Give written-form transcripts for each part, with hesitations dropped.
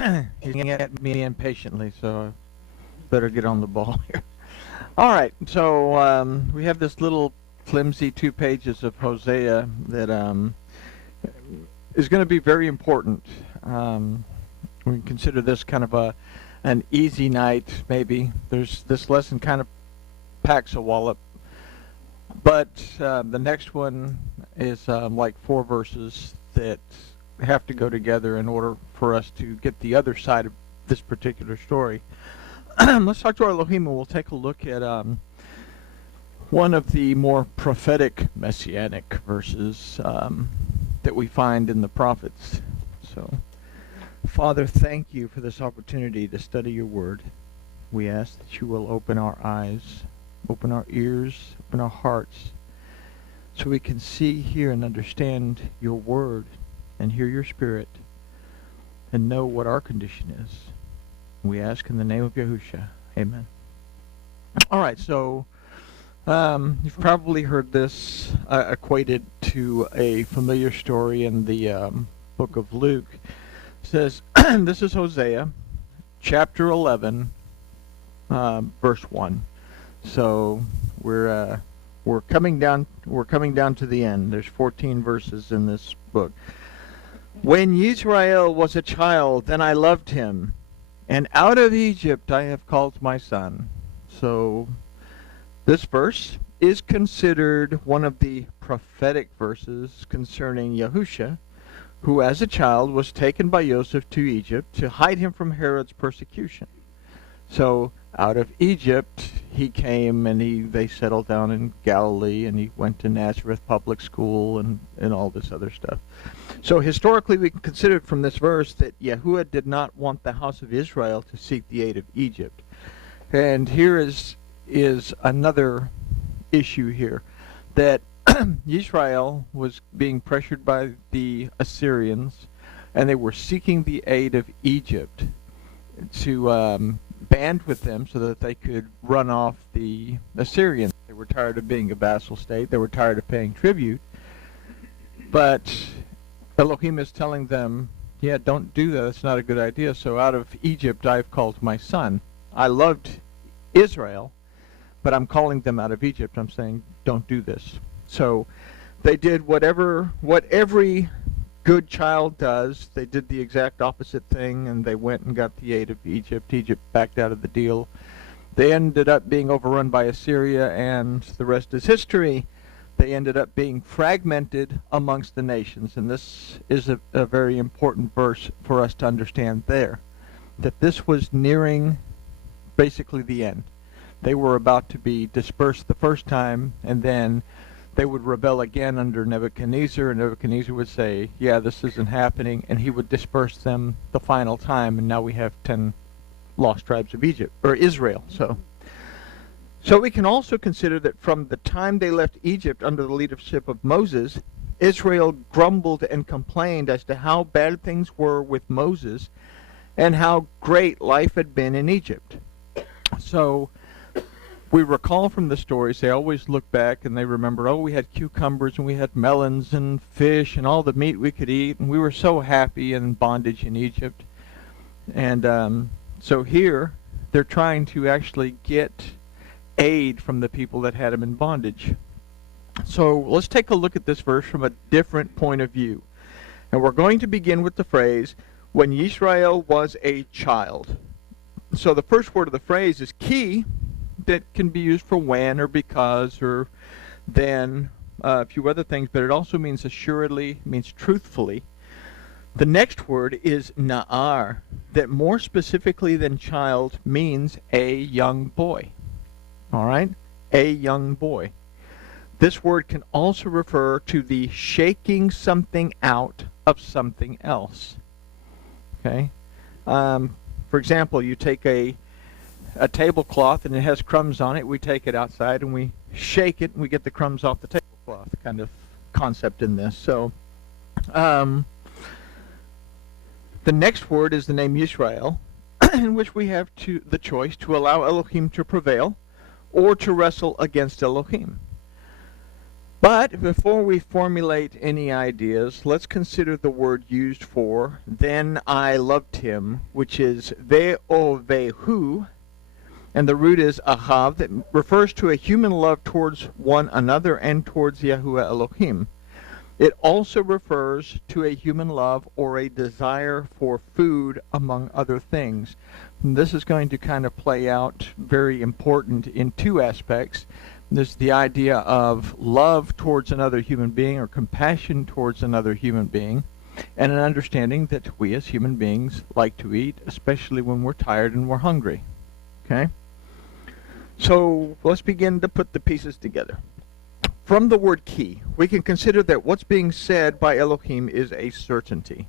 He's looking at me impatiently, so I better get on the ball here. All right, so we have this little flimsy 2 pages of Hosea that is going to be very important. We can consider this kind of an easy night, maybe. This lesson kind of packs a wallop, but the next one is like 4 verses that have to go together in order for us to get the other side of this particular story. Let's talk to our Elohim, and we'll take a look at one of the more prophetic Messianic verses that we find in the prophets. So, Father, thank you for this opportunity to study your word. We ask that you will open our eyes, open our ears, open our hearts, so we can see, hear, and understand your word and hear your spirit and know what our condition is. We ask in the name of Yahushua. Amen. All right, so you've probably heard this equated to a familiar story in the book of Luke. It says, this is Hosea, chapter 11, verse 1. So we're coming down to the end. There's 14 verses in this book. When Yisrael was a child, then I loved him, and out of Egypt I have called my son. So this verse is considered one of the prophetic verses concerning Yahushua, who as a child was taken by Joseph to Egypt to hide him from Herod's persecution. So out of Egypt he came, and they settled down in Galilee, and he went to Nazareth public school and all this other stuff. So historically we can consider from this verse that Yahuwah did not want the house of Israel to seek the aid of Egypt. And here is another issue here, that Israel was being pressured by the Assyrians, and they were seeking the aid of Egypt to band with them so that they could run off the Assyrians. They were tired of being a vassal state. They were tired of paying tribute. But Elohim is telling them, yeah, don't do that. That's not a good idea. So out of Egypt I've called my son. I loved Israel, but I'm calling them out of Egypt. I'm saying, don't do this. So they did what every good child does. They did the exact opposite thing, and they went and got the aid of Egypt. Egypt backed out of the deal. They ended up being overrun by Assyria, and the rest is history. They ended up being fragmented amongst the nations, and this is a very important verse for us to understand there, that this was nearing basically the end. They were about to be dispersed the first time, and then they would rebel again under Nebuchadnezzar, and Nebuchadnezzar would say, yeah, this isn't happening, and he would disperse them the final time, and now we have 10 lost tribes of Egypt, or Israel. So we can also consider that from the time they left Egypt under the leadership of Moses, Israel grumbled and complained as to how bad things were with Moses and how great life had been in Egypt. So we recall from the stories, they always look back and they remember, oh, we had cucumbers and we had melons and fish and all the meat we could eat, and we were so happy in bondage in Egypt. And so here they're trying to actually get aid from the people that had them in bondage. So let's take a look at this verse from a different point of view. And we're going to begin with the phrase, when Yisrael was a child. So the first word of the phrase is ki, that can be used for when or because or then, a few other things, but it also means assuredly, means truthfully. The next word is na'ar, that more specifically than child means a young boy. All right? A young boy. This word can also refer to the shaking something out of something else. Okay? For example, you take a tablecloth and it has crumbs on it. We take it outside and we shake it and we get the crumbs off the tablecloth, kind of concept in this. So the next word is the name Yisrael, in which we have the choice to allow Elohim to prevail or to wrestle against Elohim. But before we formulate any ideas, let's consider the word used for "then I loved him," which is ve'ovehu, and the root is ahav, that refers to a human love towards one another and towards Yahuwah Elohim. It also refers to a human love or a desire for food, among other things. And this is going to kind of play out very important in two aspects. There's the idea of love towards another human being, or compassion towards another human being, and an understanding that we as human beings like to eat, especially when we're tired and we're hungry. Okay? So let's begin to put the pieces together. From the word ki, we can consider that what's being said by Elohim is a certainty.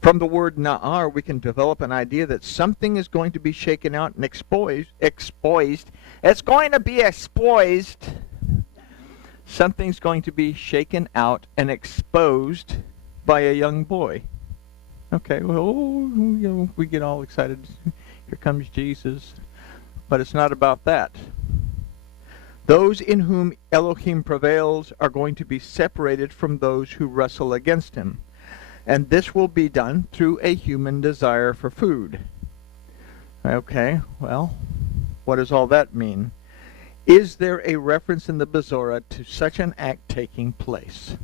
From the word na'ar, we can develop an idea that something is going to be shaken out and exposed. It's going to be exposed. Something's going to be shaken out and exposed by a young boy. Okay, well, we get all excited. Here comes Jesus. But it's not about that. Those in whom Elohim prevails are going to be separated from those who wrestle against him. And this will be done through a human desire for food. Okay, well, what does all that mean? Is there a reference in the Bezorah to such an act taking place?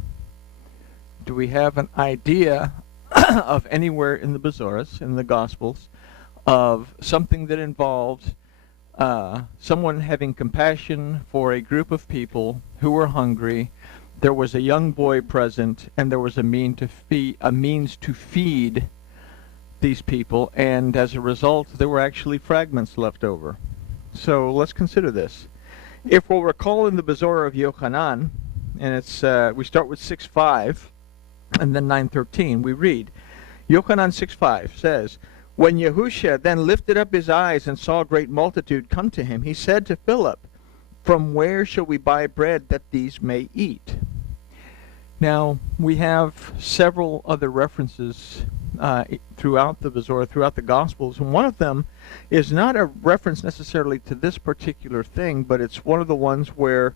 Do we have an idea of anywhere in the Bezorahs, in the Gospels, of something that involves someone having compassion for a group of people who were hungry? There was a young boy present, and there was a means to feed these people, and as a result, there were actually fragments left over. So let's consider this. If we'll recall in the Bezorah of Yochanan, and it's we start with 6:5, and then 9:13, we read, Yochanan 6:5 says, "When Hoshea then lifted up his eyes and saw a great multitude come to him, he said to Philip, 'From where shall we buy bread that these may eat?'" Now, we have several other references throughout the Bezorah, throughout the Gospels, and one of them is not a reference necessarily to this particular thing, but it's one of the ones where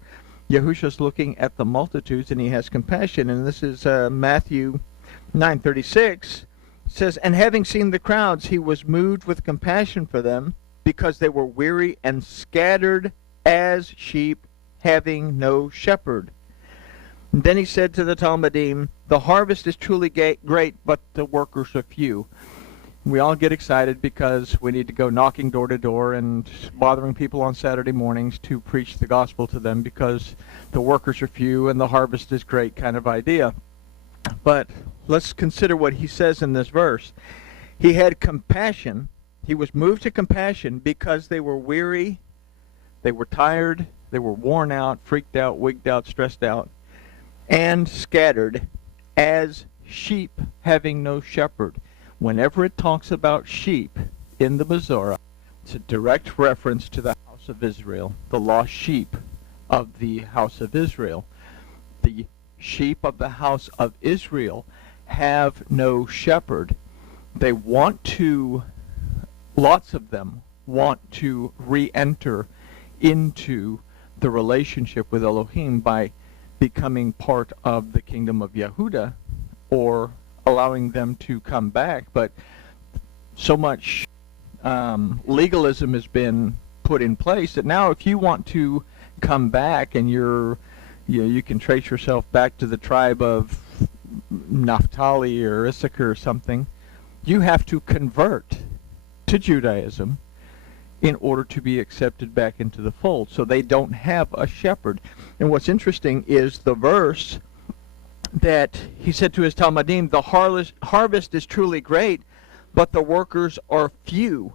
Yahushua's looking at the multitudes and he has compassion, and this is Matthew 9:36. It says, "And having seen the crowds, he was moved with compassion for them, because they were weary and scattered as sheep, having no shepherd. And then he said to the Talmudim, 'The harvest is truly great, but the workers are few.'" We all get excited because we need to go knocking door to door and bothering people on Saturday mornings to preach the gospel to them because the workers are few and the harvest is great kind of idea. But let's consider what he says in this verse. He had compassion. He was moved to compassion because they were weary, they were tired, they were worn out, freaked out, wigged out, stressed out, and scattered as sheep having no shepherd. Whenever it talks about sheep in the Bezorah, it's a direct reference to the house of Israel, the lost sheep of the house of Israel. The sheep of the house of Israel have no shepherd. They want to, lots of them want to re-enter into the relationship with Elohim by becoming part of the kingdom of Yehuda, or allowing them to come back. But so much legalism has been put in place that now if you want to come back and you can trace yourself back to the tribe of Naphtali or Issachar or something, you have to convert to Judaism in order to be accepted back into the fold. So they don't have a shepherd. And what's interesting is the verse that he said to his Talmudim, "The harvest is truly great, but the workers are few.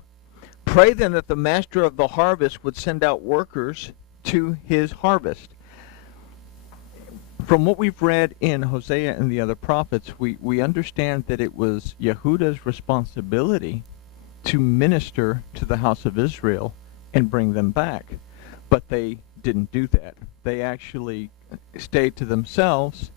Pray then that the master of the harvest would send out workers to his harvest." From what we've read in Hosea and the other prophets, we understand that it was Yehuda's responsibility to minister to the house of Israel and bring them back. But they didn't do that. They actually stayed to themselves,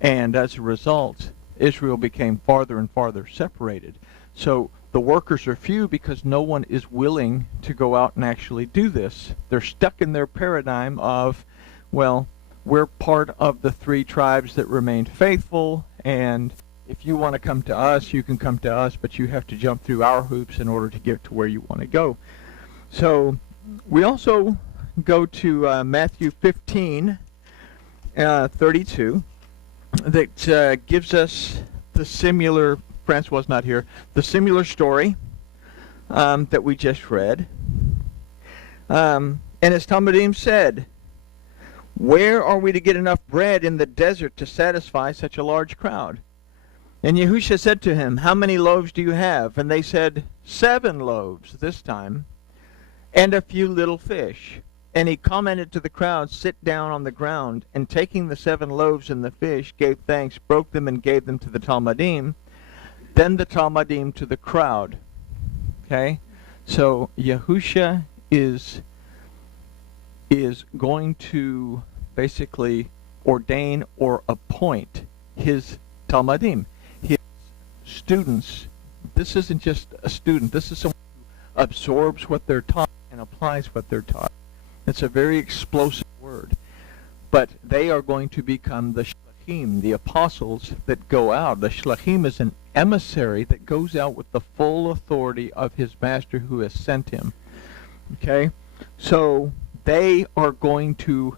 and as a result, Israel became farther and farther separated. So the workers are few because no one is willing to go out and actually do this. They're stuck in their paradigm of, well, we're part of the 3 tribes that remained faithful, and if you want to come to us, you can come to us, but you have to jump through our hoops in order to get to where you want to go. So we also go to Matthew 15, 32, that gives us the similar, Francois not here, the similar story that we just read. And as Talmudim said, where are we to get enough bread in the desert to satisfy such a large crowd? And Yahushua said to him, how many loaves do you have? And they said, 7 loaves this time, and a few little fish. And he commanded to the crowd, sit down on the ground, and taking the 7 loaves and the fish, gave thanks, broke them, and gave them to the Talmudim, then the Talmudim to the crowd. Okay? So Yahushua is going to basically ordain or appoint his Talmudim, his students. This isn't just a student. This is someone who absorbs what they're taught and applies what they're taught. It's a very explosive word. But they are going to become the Shlachim, the apostles that go out. The Shlachim is an emissary that goes out with the full authority of his master who has sent him. Okay? So they are going to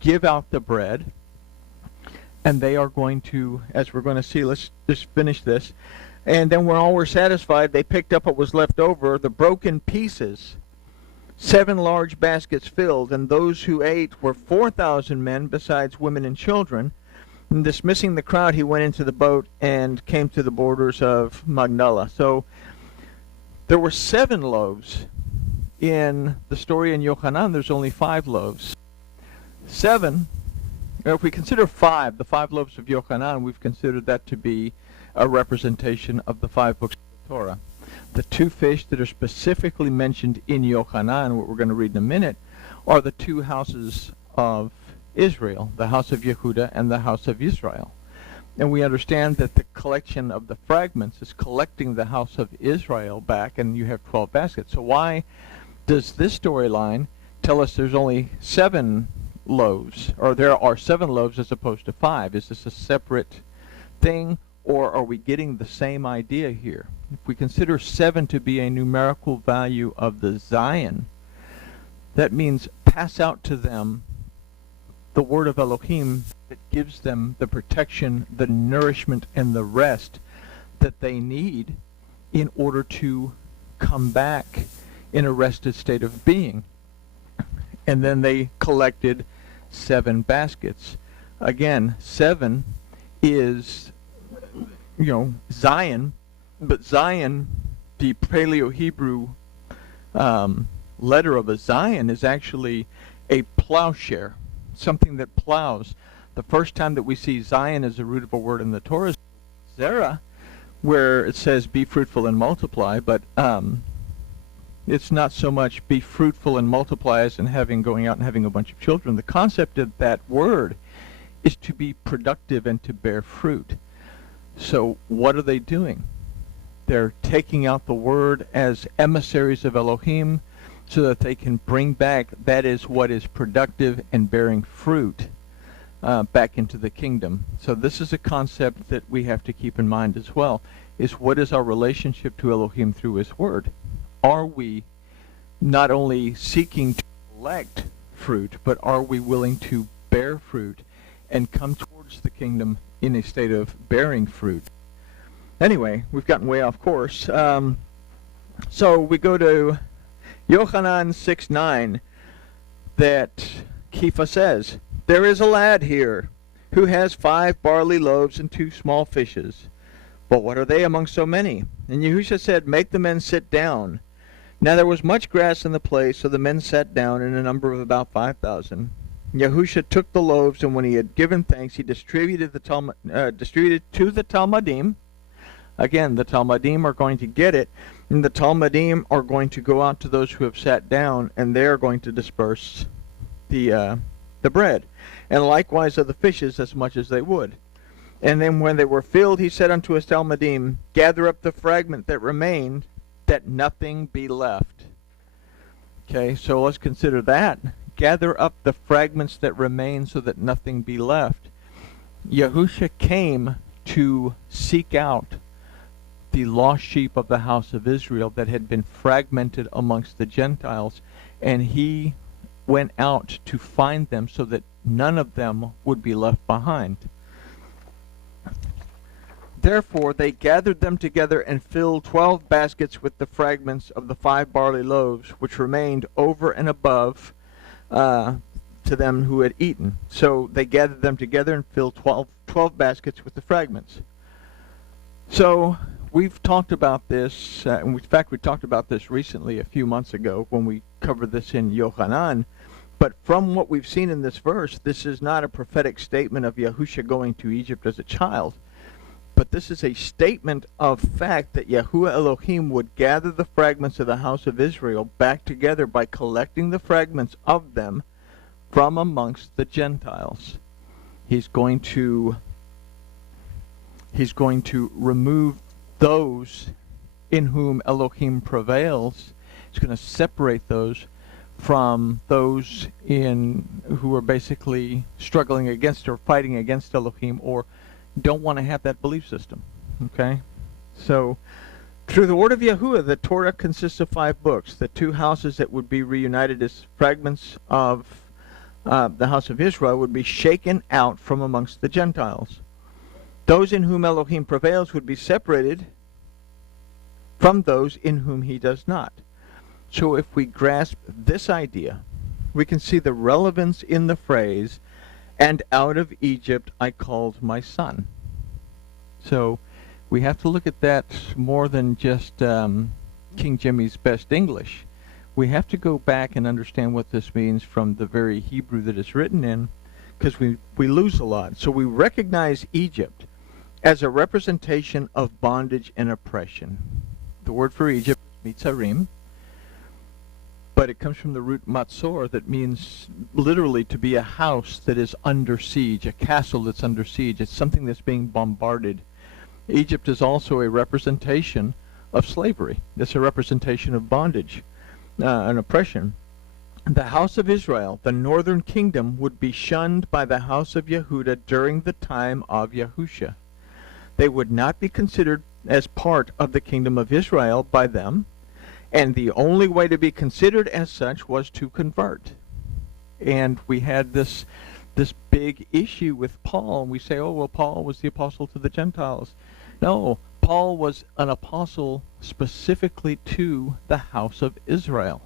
give out the bread, and they are going to, as we're going to see, let's just finish this. And then when all were satisfied, they picked up what was left over, the broken pieces, 7 large baskets filled, and those who ate were 4,000 men, besides women and children. And dismissing the crowd, he went into the boat and came to the borders of Magdala. So there were 7 loaves. In the story in Yochanan, there's only 5 loaves. 7, if we consider 5, the 5 loaves of Yochanan, we've considered that to be a representation of the 5 books of the Torah. The 2 fish that are specifically mentioned in Yochanan, what we're going to read in a minute, are the 2 houses of Israel, the house of Yehuda and the house of Israel. And we understand that the collection of the fragments is collecting the house of Israel back, and you have 12 baskets. So why does this storyline tell us there's only 7 loaves, or there are 7 loaves as opposed to 5? Is this a separate thing, or are we getting the same idea here? If we consider 7 to be a numerical value of the Zion, that means pass out to them the word of Elohim that gives them the protection, the nourishment, and the rest that they need in order to come back in a rested state of being. And then they collected 7 baskets. Again, 7 is, Zion, but Zion, the Paleo-Hebrew letter of a Zion, is actually a plowshare, something that plows. The first time that we see Zion as a root of a word in the Torah is Zerah, where it says be fruitful and multiply, but it's not so much be fruitful and multiply as in going out and having a bunch of children. The concept of that word is to be productive and to bear fruit. So what are they doing? They're taking out the word as emissaries of Elohim so that they can bring back that is what is productive and bearing fruit back into the kingdom. So this is a concept that we have to keep in mind as well, is what is our relationship to Elohim through his word? Are we not only seeking to collect fruit, but are we willing to bear fruit and come towards the kingdom in a state of bearing fruit? Anyway, we've gotten way off course. So we go to Yochanan 6:9, that Kepha says, there is a lad here who has 5 barley loaves and 2 small fishes. But what are they among so many? And Yahushua said, make the men sit down. Now there was much grass in the place, so the men sat down in a number of about 5,000. Yahushua took the loaves, and when he had given thanks, he distributed to the Talmudim. Again, the Talmudim are going to get it, and the Talmudim are going to go out to those who have sat down, and they are going to disperse the bread, and likewise of the fishes as much as they would. And then when they were filled, he said unto his Talmudim, gather up the fragment that remained, that nothing be left. Okay, so let's consider that. gather up the fragments that remain so that nothing be left. Yahusha came to seek out the lost sheep of the house of Israel that had been fragmented amongst the Gentiles, and he went out to find them so that none of them would be left behind. Therefore they gathered them together and filled 12 baskets with the fragments of the 5 barley loaves, which remained over and above to them who had eaten. So they gathered them together and filled 12 baskets with the fragments. So we've talked about this, in fact we talked about this recently a few months ago when we covered this in Yohanan. But from what we've seen in this verse, this is not a prophetic statement of Yahusha going to Egypt as a child. But this is a statement of fact that Yahuwah Elohim would gather the fragments of the house of Israel back together by collecting the fragments of them from amongst the Gentiles. He's going to remove those in whom Elohim prevails. He's going to separate those from those who are basically struggling against or fighting against Elohim or don't want to have that belief system. Okay? So, through the word of Yahuwah, the Torah consists of 5 books. The 2 houses that would be reunited as fragments of the house of Israel would be shaken out from amongst the Gentiles. Those in whom Elohim prevails would be separated from those in whom he does not. So if we grasp this idea, we can see the relevance in the phrase, "And out of Egypt I called my son." So we have to look at that more than just King Jimmy's best English. We have to go back and understand what this means from the very Hebrew that it's written in, because we lose a lot. So we recognize Egypt as a representation of bondage and oppression. The word for Egypt is Mitzarim, but it comes from the root matzor that means literally to be a house that is under siege, a castle that's under siege. It's something that's being bombarded. Egypt is also a representation of slavery. It's a representation of bondage and oppression. The house of Israel, the northern kingdom, would be shunned by the house of Yehudah during the time of Yahusha. They would not be considered as part of the kingdom of Israel by them, and the only way to be considered as such was to convert. And we had this big issue with Paul, and we say, oh, well, Paul was the apostle to the Gentiles. No, Paul was an apostle specifically to the house of Israel.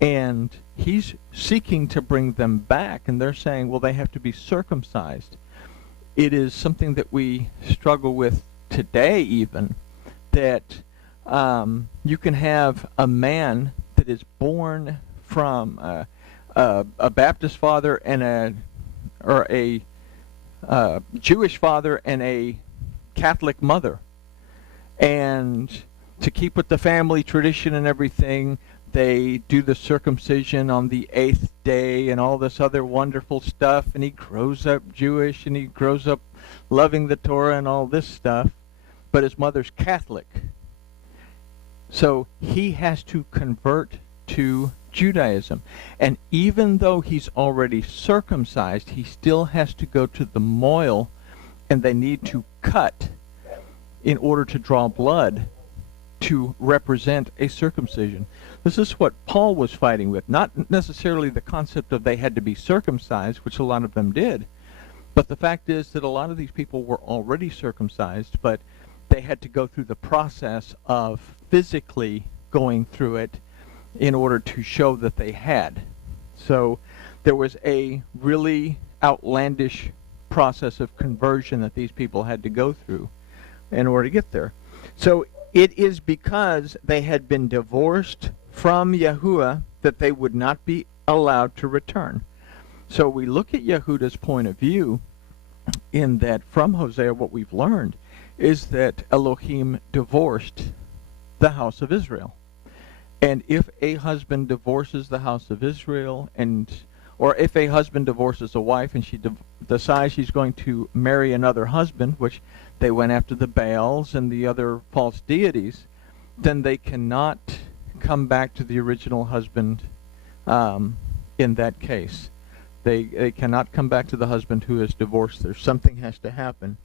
And he's seeking to bring them back, and they're saying, well, they have to be circumcised. It is something that we struggle with today even, that you can have a man that is born from a Baptist father and a Jewish father and a Catholic mother, and to keep with the family tradition and everything, they do the circumcision on the 8th day and all this other wonderful stuff, and he grows up Jewish and he grows up loving the Torah and all this stuff, but his mother's Catholic. So he has to convert to Judaism. And even though he's already circumcised, he still has to go to the moil, and they need to cut in order to draw blood to represent a circumcision. This is what Paul was fighting with, not necessarily the concept of they had to be circumcised, which a lot of them did, but the fact is that a lot of these people were already circumcised, but they had to go through the process of physically going through it in order to show that they had. So there was a really outlandish process of conversion that these people had to go through in order to get there. So it is because they had been divorced from Yahuwah that they would not be allowed to return. So we look at Yehudah's point of view in that from Hosea what we've learned is that Elohim divorced the house of Israel. And if a husband divorces the house of Israel, or if a husband divorces a wife and she decides she's going to marry another husband, which they went after the Baals and the other false deities, then they cannot come back to the original husband in that case. They cannot come back to the husband who is divorced. Something has to happen.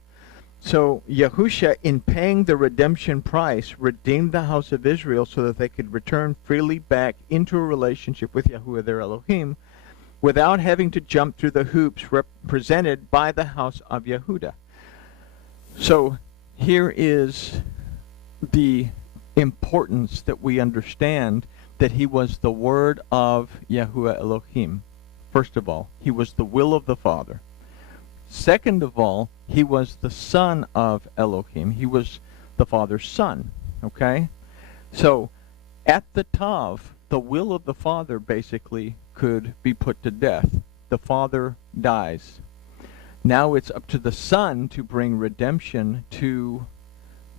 So Yahusha, in paying the redemption price, redeemed the house of Israel so that they could return freely back into a relationship with Yahuwah their Elohim without having to jump through the hoops represented by the house of Yehuda. So here is the importance that we understand that he was the word of Yahuwah Elohim. First of all, he was the will of the Father. Second of all, he was the son of Elohim. He was the Father's son. Okay? So, at the Tav, the will of the Father basically could be put to death. The Father dies. Now it's up to the Son to bring redemption to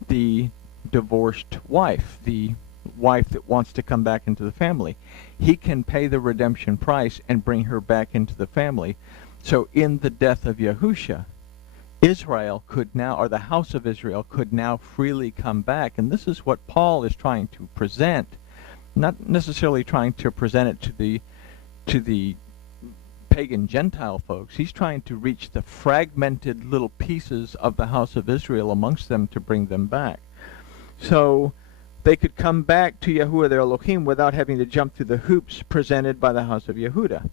the divorced wife, the wife that wants to come back into the family. He can pay the redemption price and bring her back into the family. So in the death of Yahusha, Israel could now, or the house of Israel could now freely come back. And this is what Paul is trying to present, not necessarily trying to present it to the pagan Gentile folks. He's trying to reach the fragmented little pieces of the house of Israel amongst them to bring them back. So they could come back to Yahuwah their Elohim without having to jump through the hoops presented by the house of Yehuda.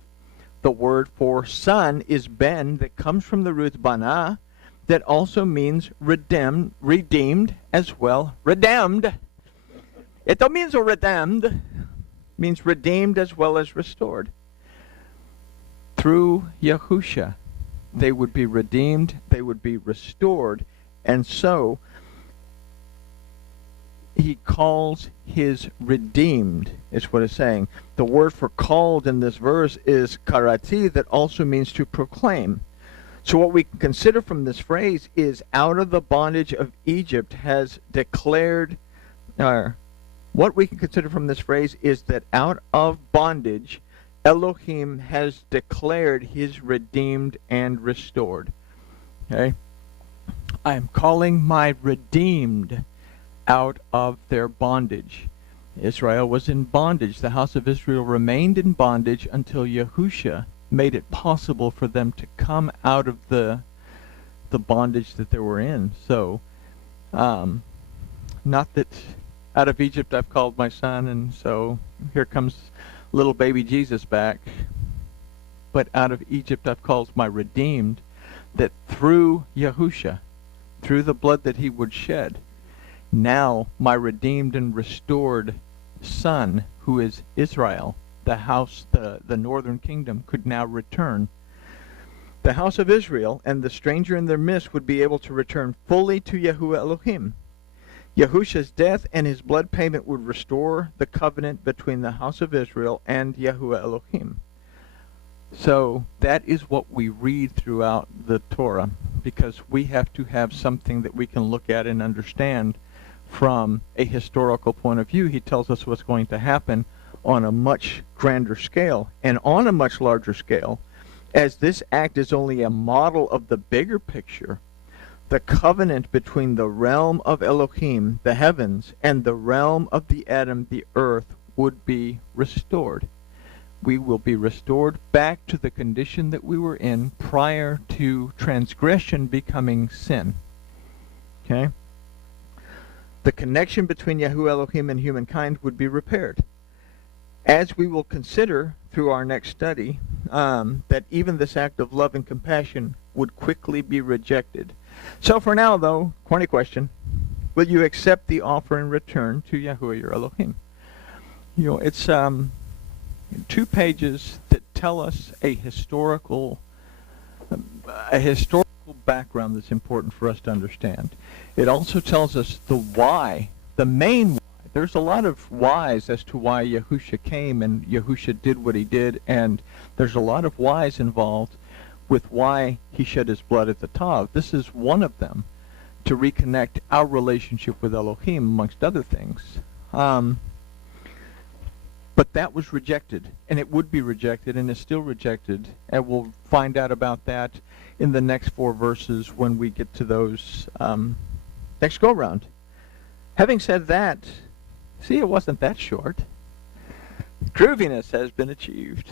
The word for son is ben, that comes from the root bana, that also means redeemed as well. Redeemed. It don't mean so redeemed. It means redeemed as well as restored. Through Yahusha, they would be redeemed, they would be restored, and so he calls his redeemed, is what it's saying. The word for called in this verse is karati, that also means to proclaim. So what we can consider from this phrase is out of the bondage of Egypt has declared, what we can consider from this phrase is that out of bondage, Elohim has declared his redeemed and restored. Okay? I am calling my redeemed out of their bondage. Israel was in bondage. The house of Israel remained in bondage until Yahusha made it possible for them to come out of the bondage that they were in. So, not that out of Egypt I've called my son, and so here comes little baby Jesus back, but out of Egypt I've called my redeemed, that through Yahusha, through the blood that he would shed, now my redeemed and restored son, who is Israel, the house, the northern kingdom, could now return. The house of Israel and the stranger in their midst would be able to return fully to Yahuwah Elohim. Yahusha's death and his blood payment would restore the covenant between the house of Israel and Yahuwah Elohim. So that is what we read throughout the Torah, because we have to have something that we can look at and understand from a historical point of view. He tells us what's going to happen on a much grander scale and on a much larger scale, as this act is only a model of the bigger picture. The covenant between the realm of Elohim, the heavens, and the realm of the Adam, the earth, would be restored. We will be restored back to the condition that we were in prior to transgression becoming sin. Okay? The connection between Yahuwah Elohim and humankind would be repaired. As we will consider through our next study, that even this act of love and compassion would quickly be rejected. So for now, though, corny question, will you accept the offer in return to Yahuwah your Elohim? You know, it's 2 pages that tell us a historical background that's important for us to understand. It also tells us the why, the main why. There's a lot of whys as to why Yahusha came and Yahusha did what he did, and there's a lot of whys involved with why he shed his blood at the Tav. This is one of them, to reconnect our relationship with Elohim, amongst other things. But that was rejected, and it would be rejected, and is still rejected, and we'll find out about that in the next 4 verses when we get to those next go-round. Having said that, see, it wasn't that short. Grooviness has been achieved.